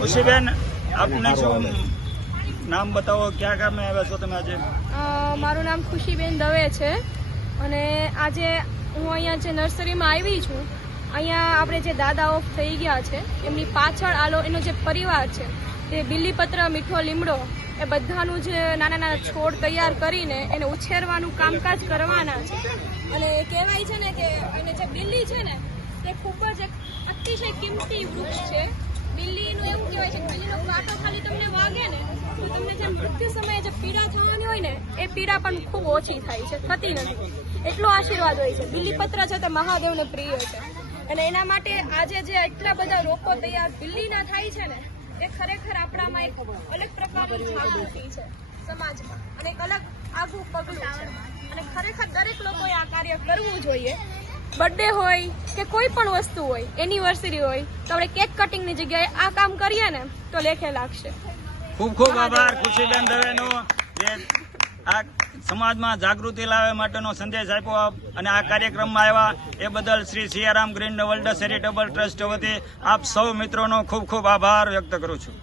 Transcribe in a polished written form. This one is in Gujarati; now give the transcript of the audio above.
ખુશીબેન, આપને શું નામ બતાવો, ક્યાં ગામે આવ્યા છો તમે આજે? મારું નામ ખુશીબેન દવે છે અને આજે હું અહીંયા જે નર્સરીમાં આવી છું, અહીંયા આપણે જે દાદા ઓફ થઈ ગયા છે એમની પાછળ એનો જે પરિવાર છે તે બીલીપત્ર, મીઠો લીમડો એ બધાનું જે નાના નાના છોડ તૈયાર કરીને એને ઉછેરવાનું કામકાજ કરવાના છે. અને કહેવાય છે ને કે એને જે બિલ્લી છે ને તે ખૂબ જ એક અતિશય કિંમતી વૃક્ષ છે. બિલ્લીનું એવું કહેવાય છે કે બિલ્લીનો કાંટો ખાલી તમને વાગે ને તો તમને જે મૃત્યુ સમયે જે પીડા થવાની હોય ને એ પીડા પણ ખૂબ ઓછી થાય છે, થતી નથી. એટલો આશીર્વાદ હોય છે. બીલીપત્ર છે તે મહાદેવને પ્રિય છે અને એના માટે આજે જે એટલા બધા રોપો તૈયાર બિલ્લીના થાય છે ને એ ખરેખર આપણામાં એક અલગ પ્રકારની જાગૃતિ છે સમાજમાં અને એક અલગ આગવું પગલું છે અને ખરેખર દરેક લોકોએ આ કાર્ય કરવું જોઈએ. બર્થડે હોય કે કોઈ પણ વસ્તુ હોય, એનિવર્સરી હોય, તો આપણે કેક કટિંગની જગ્યાએ આ કામ કરીએ ને તો લેખે લાગશે. ખૂબ ખૂબ આભાર ખુશીબેન દવેનો, જે આ સમાજમાં જાગૃતિ લાવવા માટેનો સંદેશ આપ્યો અને આ કાર્યક્રમમાં આવ્યા એ બદલ Shri Siyaram green world charitable trust વતી આપ સૌ મિત્રોનો ખૂબ ખૂબ આભાર વ્યક્ત કરું છું.